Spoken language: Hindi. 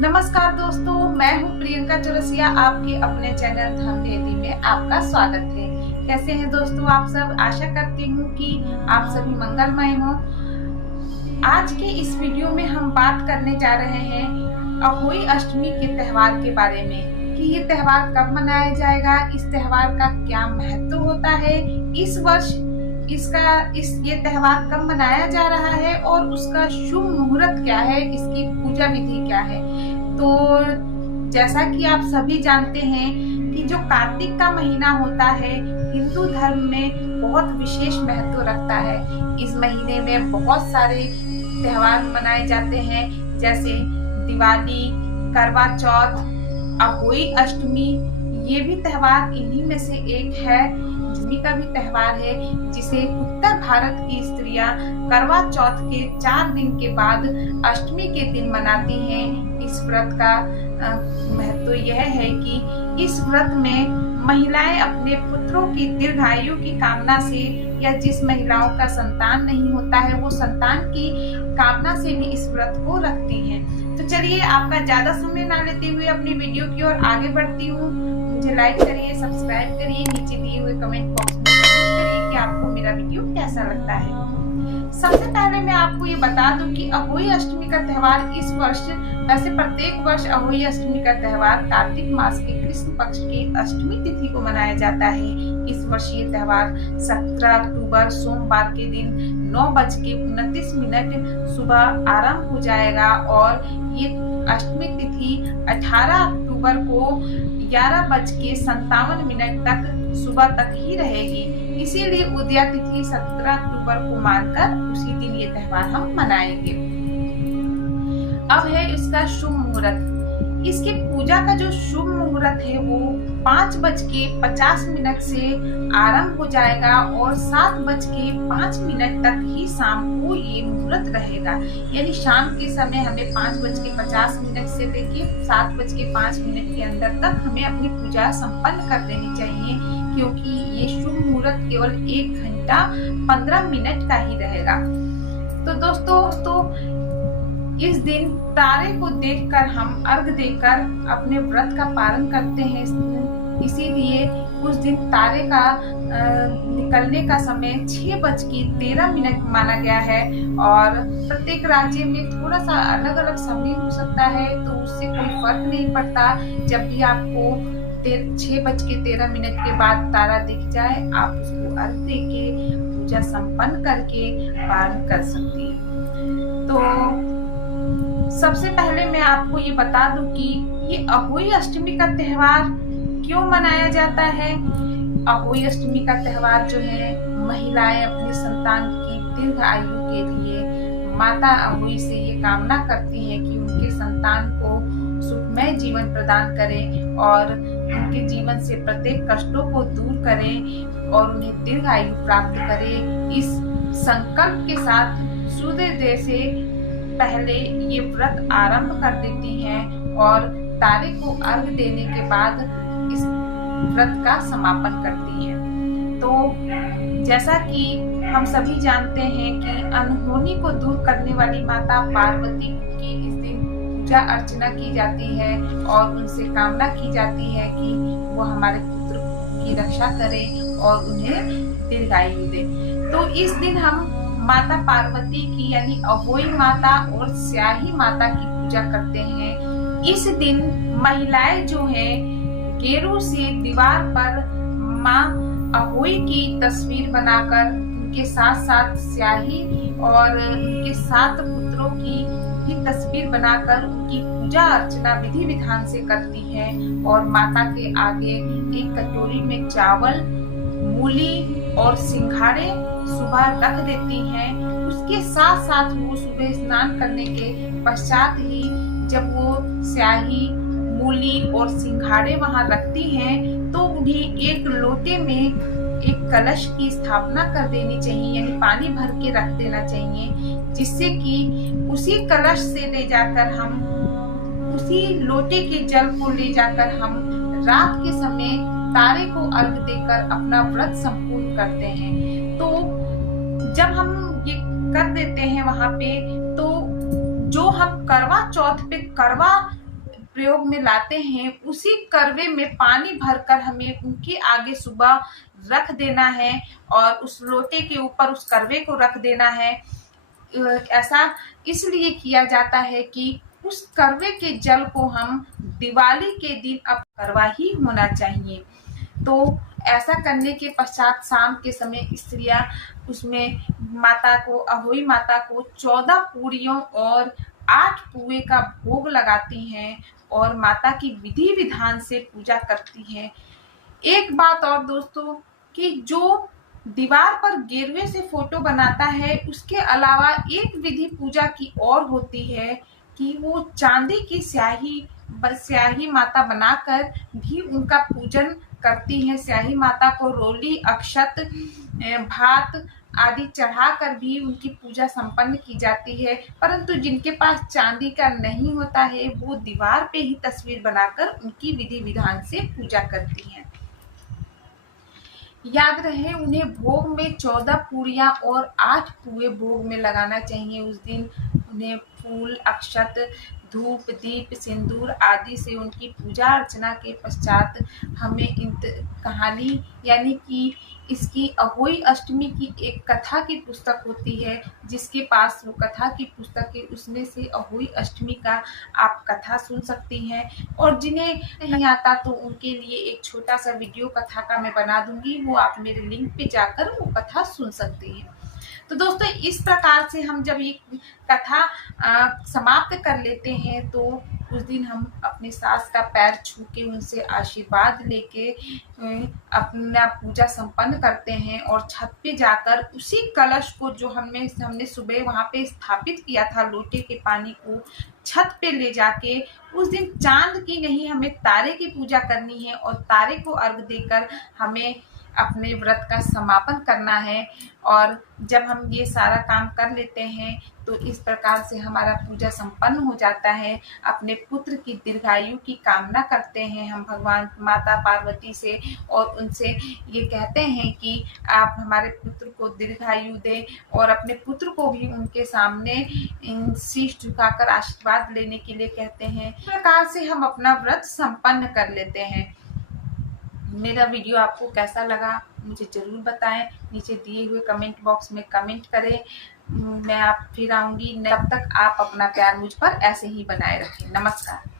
नमस्कार दोस्तों, मैं हूं प्रियंका चौरसिया। आपके अपने चैनल धर्म वेदी में आपका स्वागत है। कैसे हैं दोस्तों आप सब? आशा करती हूं कि आप सभी मंगलमय हो। आज के इस वीडियो में हम बात करने जा रहे हैं अहोई अष्टमी के त्योहार के बारे में कि ये त्योहार कब मनाया जाएगा, इस त्योहार का क्या महत्व होता है, इस वर्ष ये त्योहार कब मनाया जा रहा है और उसका शुभ मुहूर्त क्या है, इसकी पूजा विधि क्या है। तो जैसा कि आप सभी जानते हैं कि जो कार्तिक का महीना होता है हिंदू धर्म में बहुत विशेष महत्व रखता है। इस महीने में बहुत सारे त्योहार मनाए जाते हैं, जैसे दिवाली, करवा चौथ, अहोई अष्टमी। ये भी त्योहार इन्हीं में से एक है। अष्टमी का भी त्योहार है जिसे उत्तर भारत की स्त्रियां करवा चौथ के 4 दिन के बाद अष्टमी के दिन मनाती हैं। इस व्रत का महत्व यह है कि इस व्रत में महिलाएं अपने पुत्रों की दीर्घायु की कामना से, या जिस महिलाओं का संतान नहीं होता है वो संतान की कामना से भी इस व्रत को रखती हैं। तो चलिए, आपका ज्यादा समय ना लेते हुए अपनी वीडियो की ओर आगे बढ़ती हूँ। मुझे लाइक करिए, सब्सक्राइब करिए, नीचे दिए हुए कमेंट बॉक्स में जरूर करिए कि आपको मेरा वीडियो कैसा लगता है। सबसे पहले मैं आपको ये बता दूं कि अहोई अष्टमी का त्योहार इस वर्ष, वैसे प्रत्येक वर्ष अहोई अष्टमी का त्योहार कार्तिक मास के कृष्ण पक्ष की अष्टमी तिथि को मनाया जाता है। इस वर्ष ये त्योहार 17 अक्टूबर सोमवार के दिन 9:29 सुबह आरंभ हो जाएगा और ये अष्टमी तिथि 18 अक्टूबर को 11:57 तक सुबह तक ही रहेगी। इसीलिए उदया तिथि 17 अक्टूबर को मानकर उसी दिन ये त्योहार हम मनाएंगे। अब है इसका शुभ मुहूर्त। इसकी पूजा का जो शुभ मुहूर्त है वो 5:50 से आरंभ हो जाएगा और 7:05 तक ही शाम को ये मुहूर्त रहेगा। यानी शाम के समय हमें 5:50 से लेकर 7:05 के अंदर तक हमें अपनी पूजा संपन्न कर देनी चाहिए, क्योंकि ये शुभ मुहूर्त केवल 1 घंटा 15 मिनट का ही रहेगा। तो दोस्तों इस दिन तारे को देखकर हम अर्घ देकर अपने व्रत का पालन करते हैं। इसीलिए उस दिन तारे का निकलने का समय 6:13 माना गया है और प्रत्येक राज्य में थोड़ा सा अलग अलग समय हो सकता है, तो उससे कोई फर्क नहीं पड़ता। जब भी आपको 6:13 के बाद तारा दिख जाए, आप उसको अर्घ देके पूजा संपन्न करके पारण कर सकती हैं। तो सबसे पहले मैं आपको ये बता दूं कि ये अहोई अष्टमी का त्योहार क्यों मनाया जाता है। अहोई अष्टमी का त्योहार जो है, महिलाएं अपने संतान की दीर्घ आयु के लिए माता अहोई से ये कामना करती हैं कि उनके संतान को सुखमय जीवन प्रदान करें और उनके जीवन से प्रत्येक कष्टों को दूर करें और उन्हें दीर्घ आयु प्राप्त करें। इस संकल्प के साथ सूर्योदय से पहले ये व्रत आरंभ कर देती हैं और तारे को अर्घ देने के बाद इस व्रत का समापन करती हैं। तो जैसा कि हम सभी जानते हैं कि अनहोनी को दूर करने वाली माता पार्वती की इस दिन पूजा अर्चना की जाती है और उनसे कामना की जाती है कि वो हमारे पुत्र की रक्षा करें और उन्हें दीर्घायु दे। तो इस दिन हम माता पार्वती की यानी अहोई माता और स्याही माता की पूजा करते हैं। इस दिन महिलाएं जो हैं गेरू से दीवार पर माँ अहोई की तस्वीर बनाकर उनके साथ साथ स्याही और उनके 7 पुत्रों की भी तस्वीर बनाकर उनकी पूजा अर्चना विधि विधान से करती हैं और माता के आगे एक कटोरी में चावल, मूली और सिंघाड़े सुबह रख देती हैं। उसके साथ साथ वो सुबह स्नान करने के पश्चात ही जब वो स्याही, मूली और सिंघाड़े वहां रखती हैं, तो उन्हें एक लोटे में एक कलश की स्थापना कर देनी चाहिए, यानी पानी भर के रख देना चाहिए, जिससे कि उसी कलश से ले जाकर हम उसी लोटे के जल को ले जाकर हम रात के समय तारे को अर्घ देकर अपना व्रत संपूर्ण करते हैं। तो जब हम ये कर देते हैं वहां पे, तो जो हम करवा चौथ पे करवा प्रयोग में लाते हैं उसी करवे में पानी भरकर हमें उनके आगे सुबह रख देना है और उस लोटे के ऊपर उस करवे को रख देना है। ऐसा इसलिए किया जाता है कि उस करवे के जल को हम दिवाली के दिन अब करवा ही होना चाहिए। तो ऐसा करने के पश्चात शाम के समय स्त्रियां उसमें माता को, अहोई माता को 14 पूरियों और 8 पुए का भोग लगाती हैं और माता की विधि विधान से पूजा करती हैं। एक बात और दोस्तों कि जो दीवार पर गेरुए से फोटो बनाता है उसके अलावा एक विधि पूजा की और होती है कि वो चांदी की स्याही माता बनाकर भी उनका पूजन करती हैं। स्याही माता को रोली, अक्षत, भात आदि चढ़ाकर भी उनकी पूजा संपन्न की जाती है। परंतु जिनके पास चांदी का नहीं होता है वो दीवार पे ही तस्वीर बनाकर उनकी विधि विधान से पूजा करती हैं। याद रहे उन्हें भोग में 14 पूरियां और 8 पुए भोग में लगाना चाहिए। उस दिन उन्हें फूल, अक्षत, धूप, दीप, सिंदूर आदि से उनकी पूजा अर्चना के पश्चात हमें कहानी यानी कि इसकी अहोई अष्टमी की एक कथा की पुस्तक होती है, जिसके पास वो कथा की पुस्तक है उसमें से अहोई अष्टमी का आप कथा सुन सकती हैं। और जिन्हें नहीं आता तो उनके लिए एक छोटा सा वीडियो कथा का मैं बना दूंगी, वो आप मेरे लिंक पे जाकर वो कथा सुन सकती हैं। तो दोस्तों इस प्रकार से हम जब ये कथा समाप्त कर लेते हैं तो उस दिन हम अपने सास का पैर छू के उनसे आशीर्वाद लेके अपना पूजा संपन्न करते हैं और छत पे जाकर उसी कलश को जो हमने सुबह वहां पे स्थापित किया था लोटे के पानी को छत पे ले जाके उस दिन चांद की नहीं हमें तारे की पूजा करनी है और तारे को अर्घ देकर हमें अपने व्रत का समापन करना है। और जब हम ये सारा काम कर लेते हैं तो इस प्रकार से हमारा पूजा संपन्न हो जाता है। अपने पुत्र की दीर्घायु की कामना करते हैं हम भगवान माता पार्वती से और उनसे ये कहते हैं कि आप हमारे पुत्र को दीर्घायु दें और अपने पुत्र को भी उनके सामने शीश झुकाकर आशीर्वाद लेने के लिए कहते हैं। इस प्रकार से हम अपना व्रत संपन्न कर लेते हैं। मेरा वीडियो आपको कैसा लगा मुझे ज़रूर बताएं, नीचे दिए हुए कमेंट बॉक्स में कमेंट करें। मैं आप फिर आऊँगी, तब तक आप अपना प्यार मुझ पर ऐसे ही बनाए रखें। नमस्कार।